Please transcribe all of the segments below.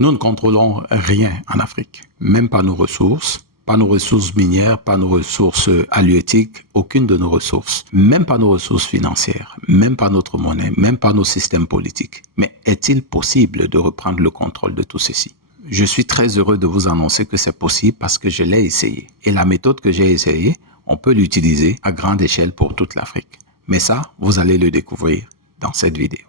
Nous ne contrôlons rien en Afrique, même pas nos ressources minières, pas nos ressources halieutiques, aucune de nos ressources, même pas nos ressources financières, même pas notre monnaie, même pas nos systèmes politiques. Mais est-il possible de reprendre le contrôle de tout ceci? Je suis très heureux de vous annoncer que c'est possible parce que je l'ai essayé. Et la méthode que j'ai essayée, on peut l'utiliser à grande échelle pour toute l'Afrique. Mais ça, vous allez le découvrir dans cette vidéo.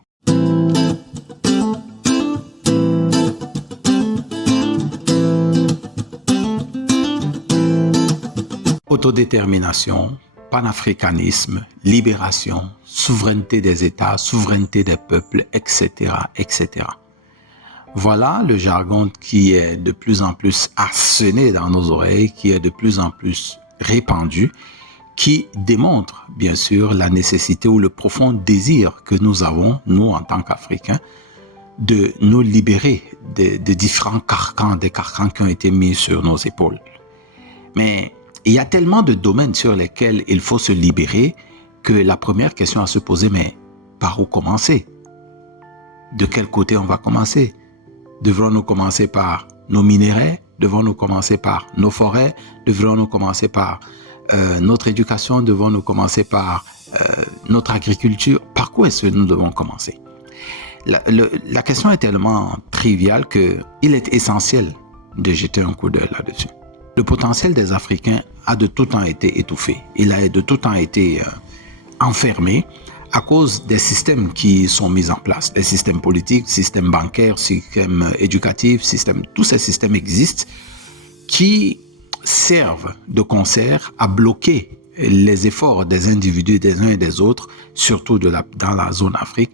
Autodétermination, panafricanisme, libération, souveraineté des États, souveraineté des peuples, etc., etc. Voilà le jargon qui est de plus en plus asséné dans nos oreilles, qui est de plus en plus répandu, qui démontre bien sûr la nécessité ou le profond désir que nous avons, nous en tant qu'Africains, de nous libérer de différents carcans, des carcans qui ont été mis sur nos épaules. Mais il y a tellement de domaines sur lesquels il faut se libérer que la première question à se poser, mais par où commencer? De quel côté on va commencer? Devrons-nous commencer par nos minerais? Devons-nous commencer par nos forêts? Devrons-nous commencer par notre éducation? Devons-nous commencer par notre agriculture? Par quoi est-ce que nous devons commencer? La question est tellement triviale qu'il est essentiel de jeter un coup d'œil là-dessus. Le potentiel des Africains a de tout temps été étouffé. Il a de tout temps été enfermé à cause des systèmes qui sont mis en place. Les systèmes politiques, systèmes bancaires, systèmes éducatifs, tous ces systèmes existent qui servent de concert à bloquer les efforts des individus des uns et des autres, surtout dans la zone Afrique,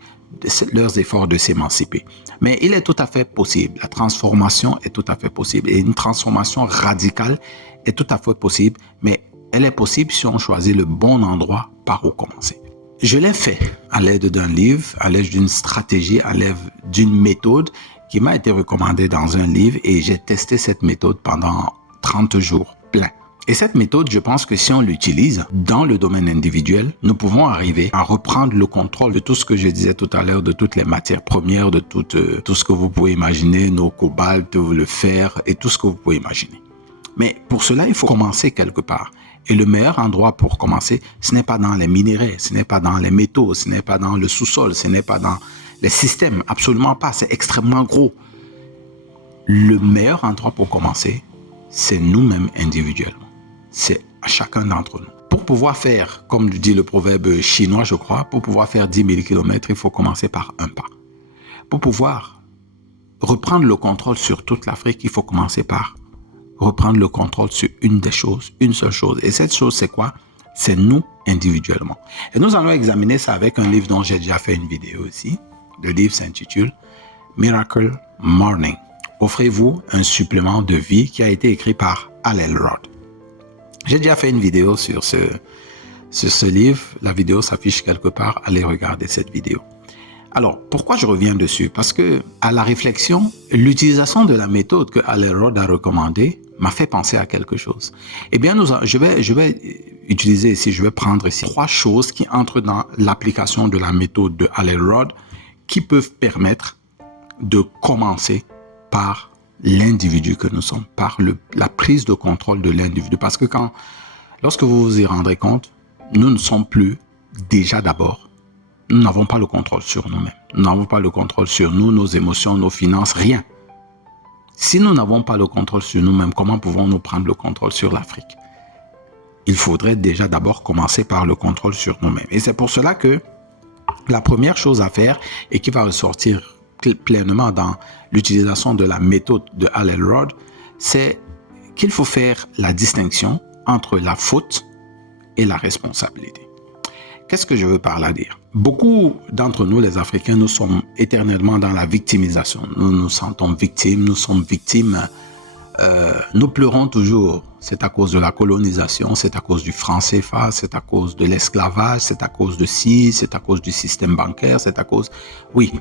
leurs efforts de s'émanciper. Mais il est tout à fait possible, la transformation est tout à fait possible et une transformation radicale est tout à fait possible, mais elle est possible si on choisit le bon endroit par où commencer. Je l'ai fait à l'aide d'un livre, à l'aide d'une stratégie, à l'aide d'une méthode qui m'a été recommandée dans un livre et j'ai testé cette méthode pendant 30 jours pleins. Et cette méthode, je pense que si on l'utilise dans le domaine individuel, nous pouvons arriver à reprendre le contrôle de tout ce que je disais tout à l'heure, de toutes les matières premières, de tout ce que vous pouvez imaginer, nos cobaltes, le fer et tout ce que vous pouvez imaginer. Mais pour cela, il faut commencer quelque part. Et le meilleur endroit pour commencer, ce n'est pas dans les minéraux, ce n'est pas dans les métaux, ce n'est pas dans le sous-sol, ce n'est pas dans les systèmes, absolument pas, c'est extrêmement gros. Le meilleur endroit pour commencer, c'est nous-mêmes individuellement. C'est à chacun d'entre nous. Pour pouvoir faire, comme dit le proverbe chinois, je crois, pour pouvoir faire 10 000 km, il faut commencer par un pas. Pour pouvoir reprendre le contrôle sur toute l'Afrique, il faut commencer par reprendre le contrôle sur une des choses, une seule chose. Et cette chose, c'est quoi? C'est nous individuellement. Et nous allons examiner ça avec un livre dont j'ai déjà fait une vidéo aussi. Le livre s'intitule Miracle Morning. Offrez-vous un supplément de vie qui a été écrit par Hal Elrod. J'ai déjà fait une vidéo sur ce livre. La vidéo s'affiche quelque part. Allez regarder cette vidéo. Alors, pourquoi je reviens dessus? Parce que, à la réflexion, l'utilisation de la méthode que Hal Elrod a recommandée m'a fait penser à quelque chose. Eh bien, je vais utiliser ici, je vais prendre ici 3 choses qui entrent dans l'application de la méthode de Hal Elrod qui peuvent permettre de commencer par l'individu que nous sommes, par la prise de contrôle de l'individu. Parce que lorsque vous vous y rendrez compte, nous ne sommes plus déjà d'abord, nous n'avons pas le contrôle sur nous-mêmes. Nous n'avons pas le contrôle sur nous, nos émotions, nos finances, rien. Si nous n'avons pas le contrôle sur nous-mêmes, comment pouvons-nous prendre le contrôle sur l'Afrique? Il faudrait déjà d'abord commencer par le contrôle sur nous-mêmes. Et c'est pour cela que la première chose à faire et qui va ressortir pleinement dans l'utilisation de la méthode de Hal Elrod, c'est qu'il faut faire la distinction entre la faute et la responsabilité. Qu'est-ce que je veux par là dire? Beaucoup d'entre nous, les Africains, nous sommes éternellement dans la victimisation. Nous nous sentons victimes, nous sommes victimes, nous pleurons toujours. C'est à cause de la colonisation, c'est à cause du franc CFA, c'est à cause de l'esclavage, c'est à cause de ci, c'est à cause du système bancaire, c'est à cause... Oui,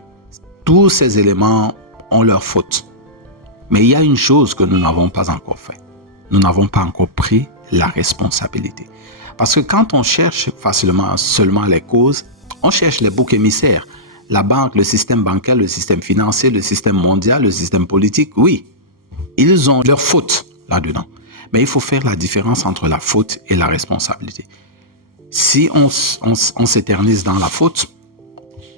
tous ces éléments ont leur faute. Mais il y a une chose que nous n'avons pas encore fait. Nous n'avons pas encore pris la responsabilité. Parce que quand on cherche facilement seulement les causes, on cherche les boucs émissaires. la banque, le système bancaire, le système financier, le système mondial, le système politique, oui, ils ont leur faute là-dedans. Mais il faut faire la différence entre la faute et la responsabilité. Si on s'éternise dans la faute,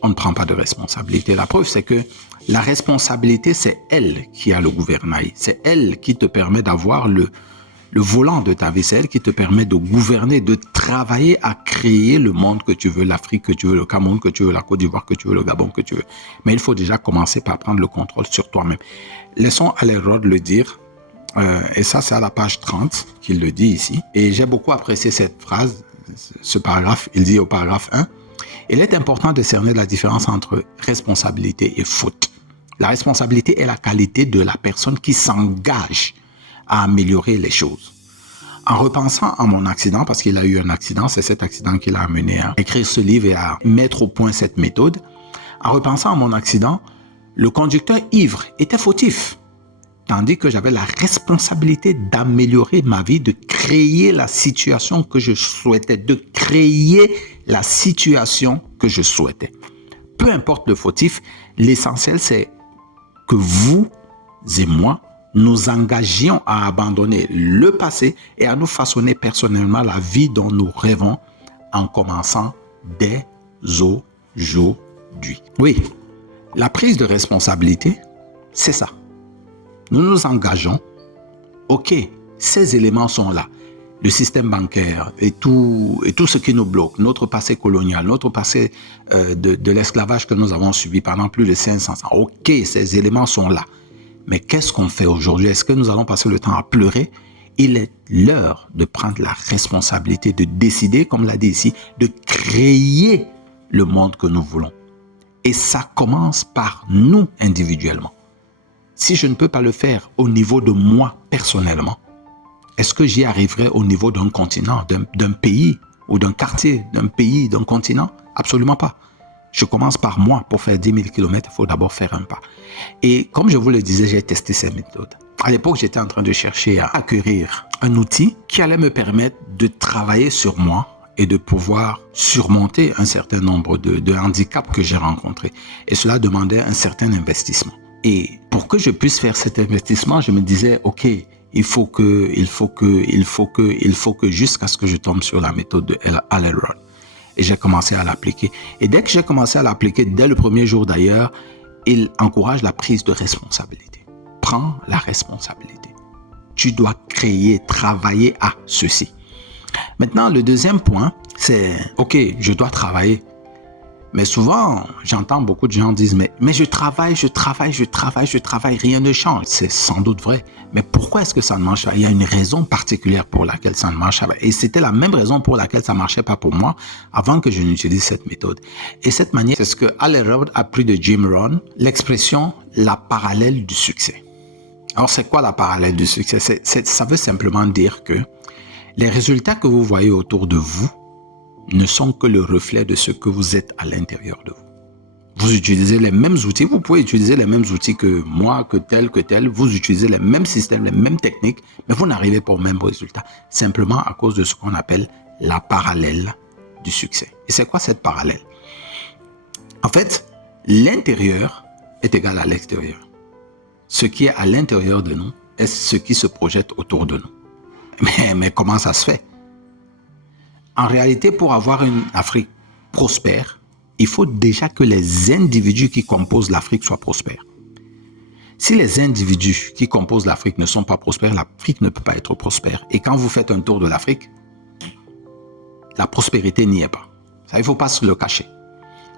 on ne prend pas de responsabilité. La preuve, c'est que la responsabilité, c'est elle qui a le gouvernail. C'est elle qui te permet d'avoir le volant de ta vie. C'est elle qui te permet de gouverner, de travailler à créer le monde que tu veux, l'Afrique que tu veux, le Cameroun que tu veux, la Côte d'Ivoire que tu veux, le Gabon que tu veux. Mais il faut déjà commencer par prendre le contrôle sur toi-même. Laissons Allerod le dire. Et ça, c'est à la page 30 qu'il le dit ici. Et j'ai beaucoup apprécié cette phrase, ce paragraphe. Il dit au paragraphe 1, il est important de cerner la différence entre responsabilité et faute. La responsabilité est la qualité de la personne qui s'engage à améliorer les choses. En repensant à mon accident, parce qu'il a eu un accident, c'est cet accident qui l'a amené à écrire ce livre et à mettre au point cette méthode. En repensant à mon accident, le conducteur ivre était fautif, tandis que j'avais la responsabilité d'améliorer ma vie, de créer la situation que je souhaitais, Peu importe le fautif, l'essentiel c'est que vous et moi, nous engagions à abandonner le passé et à nous façonner personnellement la vie dont nous rêvons en commençant dès aujourd'hui. Oui, la prise de responsabilité, c'est ça. Nous nous engageons. Ok, ces éléments sont là. Le système bancaire et tout ce qui nous bloque, notre passé colonial, notre passé de l'esclavage que nous avons subi pendant plus de 500 ans. Ok, ces éléments sont là. Mais qu'est-ce qu'on fait aujourd'hui? Est-ce que nous allons passer le temps à pleurer? Il est l'heure de prendre la responsabilité, de décider, comme l'a dit ici, de créer le monde que nous voulons. Et ça commence par nous individuellement. Si je ne peux pas le faire au niveau de moi personnellement, est-ce que j'y arriverai au niveau d'un continent, d'un pays ou d'un quartier, d'un pays, d'un continent? Absolument pas. Je commence par moi. Pour faire 10 000 km, il faut d'abord faire un pas. Et comme je vous le disais, j'ai testé ces méthodes. À l'époque, j'étais en train de chercher à acquérir un outil qui allait me permettre de travailler sur moi et de pouvoir surmonter un certain nombre de handicaps que j'ai rencontrés. Et cela demandait un certain investissement. Et pour que je puisse faire cet investissement, je me disais, OK, il faut que jusqu'à ce que je tombe sur la méthode de Allerod. Et j'ai commencé à l'appliquer. Et dès que j'ai commencé à l'appliquer, dès le premier jour d'ailleurs, il encourage la prise de responsabilité. Prends la responsabilité. Tu dois créer, travailler à ceci. Maintenant, le deuxième point, c'est, OK, je dois travailler. Mais souvent, j'entends beaucoup de gens dire, mais je travaille, rien ne change. C'est sans doute vrai. Mais pourquoi est-ce que ça ne marche pas? Il y a une raison particulière pour laquelle ça ne marche pas. Et c'était la même raison pour laquelle ça ne marchait pas pour moi avant que je n'utilise cette méthode. Et cette manière, c'est ce que Allerod a pris de Jim Rohn, l'expression « la parallèle du succès ». Alors, c'est quoi la parallèle du succès? Ça veut simplement dire que les résultats que vous voyez autour de vous ne sont que le reflet de ce que vous êtes à l'intérieur de vous. Vous utilisez les mêmes outils, vous pouvez utiliser les mêmes outils que moi, que tel, vous utilisez les mêmes systèmes, les mêmes techniques, mais vous n'arrivez pas au même résultat, simplement à cause de ce qu'on appelle la parallèle du succès. Et c'est quoi cette parallèle? En fait, l'intérieur est égal à l'extérieur. Ce qui est à l'intérieur de nous est ce qui se projette autour de nous. Mais comment ça se fait? En réalité, pour avoir une Afrique prospère, il faut déjà que les individus qui composent l'Afrique soient prospères. Si les individus qui composent l'Afrique ne sont pas prospères, l'Afrique ne peut pas être prospère. Et quand vous faites un tour de l'Afrique, la prospérité n'y est pas. Ça, il ne faut pas se le cacher.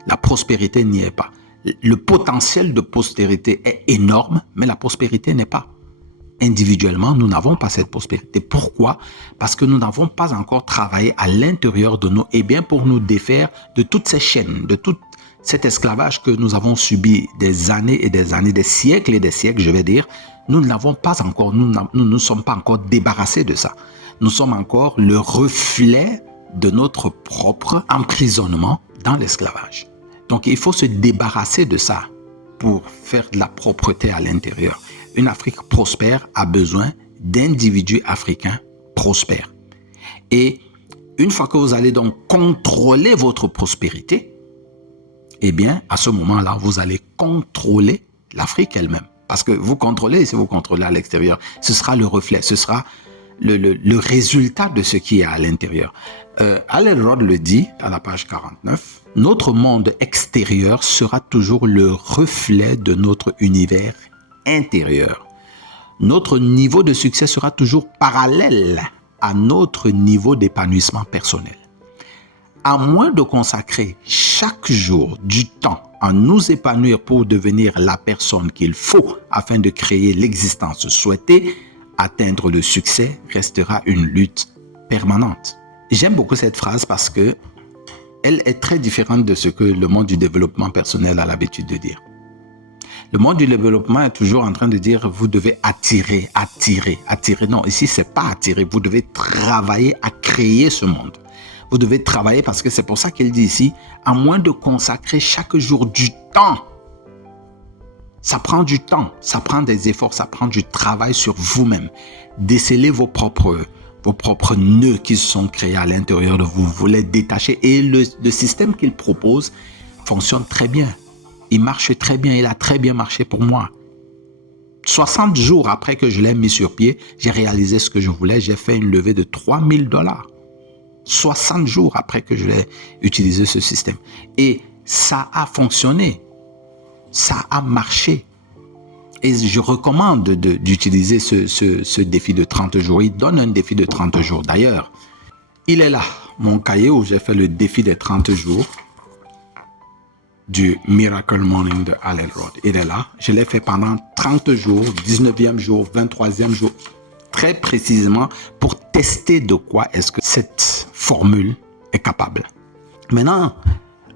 La prospérité n'y est pas. Le potentiel de prospérité est énorme, mais la prospérité n'est pas. Individuellement, nous n'avons pas cette prospérité. Pourquoi? Parce que nous n'avons pas encore travaillé à l'intérieur de nous, et bien pour nous défaire de toutes ces chaînes, de tout cet esclavage que nous avons subi des années et des années, des siècles et des siècles, je vais dire. Nous ne l'avons pas encore, nous ne sommes pas encore débarrassés de ça. Nous sommes encore le reflet de notre propre emprisonnement dans l'esclavage. Donc, il faut se débarrasser de ça pour faire de la propreté à l'intérieur. Une Afrique prospère a besoin d'individus africains prospères. Et une fois que vous allez donc contrôler votre prospérité, eh bien, à ce moment-là, vous allez contrôler l'Afrique elle-même. Parce que vous contrôlez, si vous contrôlez à l'extérieur, ce sera le reflet, ce sera le résultat de ce qui est à l'intérieur. Al Elrod le dit à la page 49, notre monde extérieur sera toujours le reflet de notre univers intérieur. Notre niveau de succès sera toujours parallèle à notre niveau d'épanouissement personnel. À moins de consacrer chaque jour du temps à nous épanouir pour devenir la personne qu'il faut afin de créer l'existence souhaitée, atteindre le succès restera une lutte permanente. J'aime beaucoup cette phrase parce que elle est très différente de ce que le monde du développement personnel a l'habitude de dire. Le monde du développement est toujours en train de dire vous devez attirer. Non, ici c'est pas attirer, vous devez travailler à créer ce monde. Vous devez travailler parce que c'est pour ça qu'il dit ici, à moins de consacrer chaque jour du temps. Ça prend du temps, ça prend des efforts, ça prend du travail sur vous-même. Décelez vos propres nœuds qui sont créés à l'intérieur de vous. Vous les détachez et le système qu'il propose fonctionne très bien. Il marche très bien, il a très bien marché pour moi. 60 jours après que je l'ai mis sur pied, j'ai réalisé ce que je voulais. J'ai fait une levée de $3000. 60 jours après que je l'ai utilisé ce système. Et ça a fonctionné. Ça a marché. Et je recommande d'utiliser ce défi de 30 jours. Il donne un défi de 30 jours. D'ailleurs, il est là, mon cahier où j'ai fait le défi des 30 jours du Miracle Morning de Al Elrod. Il est là. Je l'ai fait pendant 30 jours, 19e jour, 23e jour, très précisément pour tester de quoi est-ce que cette formule est capable. Maintenant,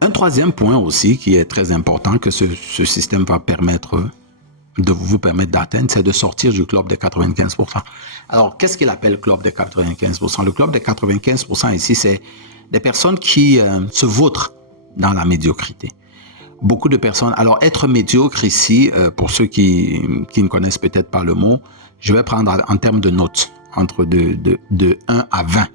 un troisième point aussi qui est très important que ce système va vous permettre d'atteindre, c'est de sortir du club des 95%. Alors, qu'est-ce qu'il appelle club des 95%? Le club des 95% ici, c'est des personnes qui se vautrent dans la médiocrité. Beaucoup de personnes... Alors, être médiocre ici, pour ceux qui ne connaissent peut-être pas le mot, je vais prendre en termes de notes, entre de 1 à 20.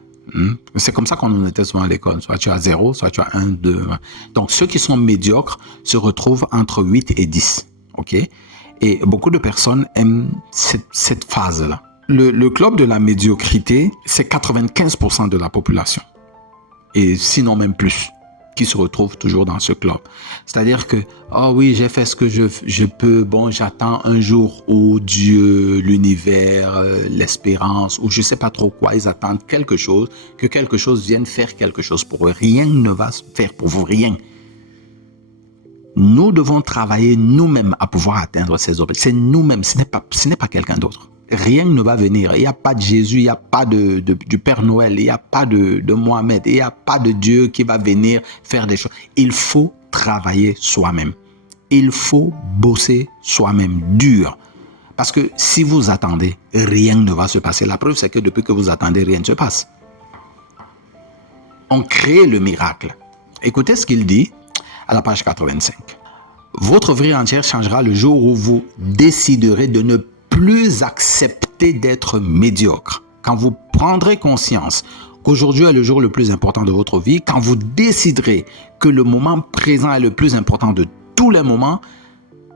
C'est comme ça qu'on était souvent à l'école. Soit tu as 0, soit tu as 1, 2, 20. Donc, ceux qui sont médiocres se retrouvent entre 8 et 10. OK? Et beaucoup de personnes aiment cette phase-là. Le club de la médiocrité, c'est 95% de la population. Et sinon même plus, qui se retrouvent toujours dans ce club. C'est-à-dire que, oh oui, j'ai fait ce que je peux, bon, j'attends un jour où Dieu, l'univers, l'espérance, ou je ne sais pas trop quoi, ils attendent quelque chose, que quelque chose vienne faire quelque chose pour eux. Rien ne va se faire pour vous, rien. Nous devons travailler nous-mêmes à pouvoir atteindre ces objectifs. C'est nous-mêmes, ce n'est pas quelqu'un d'autre. Rien ne va venir. Il n'y a pas de Jésus, il n'y a pas du Père Noël, il n'y a pas de Mohamed, il n'y a pas de Dieu qui va venir faire des choses. Il faut travailler soi-même. Il faut bosser soi-même dur. Parce que si vous attendez, rien ne va se passer. La preuve, c'est que depuis que vous attendez, rien ne se passe. On crée le miracle. Écoutez ce qu'il dit à la page 85. Votre vie entière changera le jour où vous déciderez de ne plus accepter d'être médiocre. Quand vous prendrez conscience qu'aujourd'hui est le jour le plus important de votre vie, quand vous déciderez que le moment présent est le plus important de tous les moments,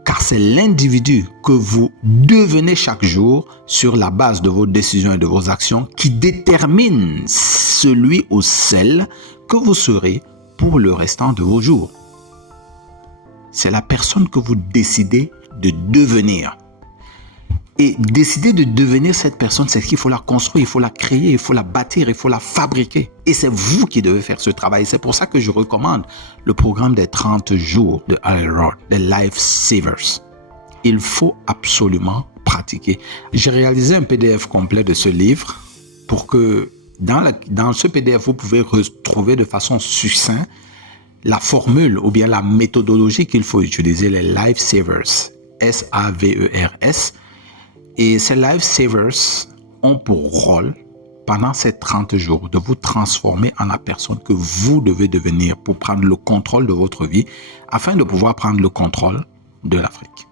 car c'est l'individu que vous devenez chaque jour sur la base de vos décisions et de vos actions qui détermine celui ou celle que vous serez pour le restant de vos jours. C'est la personne que vous décidez de devenir. Et décider de devenir cette personne, c'est qu'il faut la construire, il faut la créer, il faut la bâtir, il faut la fabriquer. Et c'est vous qui devez faire ce travail. C'est pour ça que je recommande le programme des 30 jours de Al Elrod, les Life Savers. Il faut absolument pratiquer. J'ai réalisé un PDF complet de ce livre pour que dans ce PDF, vous pouvez retrouver de façon succincte la formule ou bien la méthodologie qu'il faut utiliser, les Life Savers, S-A-V-E-R-S. Et ces Life Savers ont pour rôle, pendant ces 30 jours, de vous transformer en la personne que vous devez devenir pour prendre le contrôle de votre vie, afin de pouvoir prendre le contrôle de l'Afrique.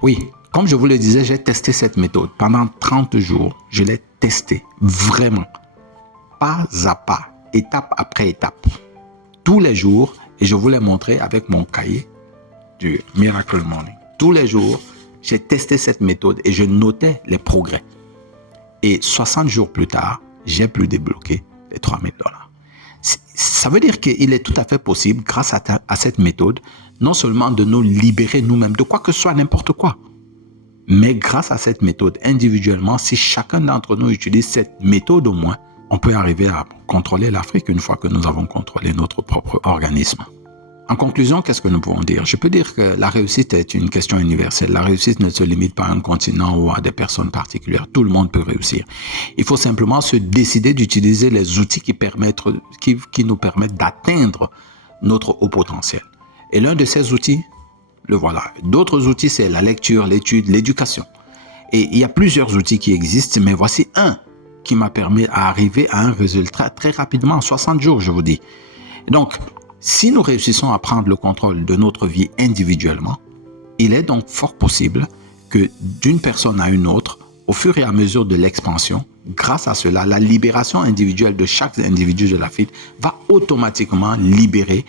Oui, comme je vous le disais, j'ai testé cette méthode. Pendant 30 jours, je l'ai testé vraiment, pas à pas, étape après étape. Tous les jours, Et je vous l'ai montré avec mon cahier du Miracle Morning. Tous les jours, j'ai testé cette méthode et je notais les progrès. Et 60 jours plus tard, j'ai pu débloquer les $3 000. Ça veut dire qu'il est tout à fait possible, grâce à cette méthode, non seulement de nous libérer nous-mêmes de quoi que ce soit, n'importe quoi, mais grâce à cette méthode, individuellement, si chacun d'entre nous utilise cette méthode au moins, on peut arriver à contrôler l'Afrique une fois que nous avons contrôlé notre propre organisme. En conclusion, qu'est-ce que nous pouvons dire? Je peux dire que la réussite est une question universelle. La réussite ne se limite pas à un continent ou à des personnes particulières. Tout le monde peut réussir. Il faut simplement se décider d'utiliser les outils qui nous permettent d'atteindre notre haut potentiel. Et l'un de ces outils, le voilà. D'autres outils, c'est la lecture, l'étude, l'éducation. Et il y a plusieurs outils qui existent, mais voici un qui m'a permis d'arriver à un résultat très rapidement, en 60 jours, je vous dis. Donc, si nous réussissons à prendre le contrôle de notre vie individuellement, il est donc fort possible que d'une personne à une autre, au fur et à mesure de l'expansion, grâce à cela, la libération individuelle de chaque individu de l'Afrique va automatiquement libérer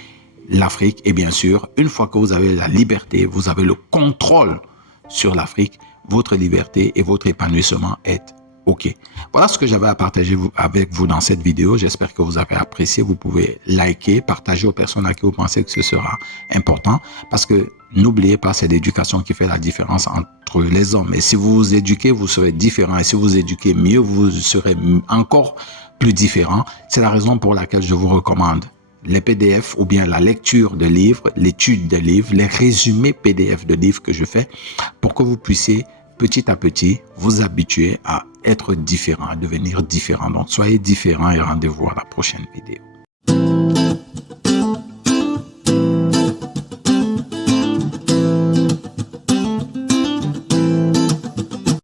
l'Afrique. Et bien sûr, une fois que vous avez la liberté, vous avez le contrôle sur l'Afrique, votre liberté et votre épanouissement est OK. Voilà ce que j'avais à partager avec vous dans cette vidéo. J'espère que vous avez apprécié. Vous pouvez liker, partager aux personnes à qui vous pensez que ce sera important. Parce que n'oubliez pas, c'est l'éducation qui fait la différence entre les hommes. Et si vous vous éduquez, vous serez différent. Et si vous éduquez mieux, vous serez encore plus différent. C'est la raison pour laquelle je vous recommande les PDF ou bien la lecture de livres, l'étude de livres, les résumés PDF de livres que je fais pour que vous puissiez petit à petit vous habituer à être différent, à devenir différent. Donc, soyez différent et rendez-vous à la prochaine vidéo.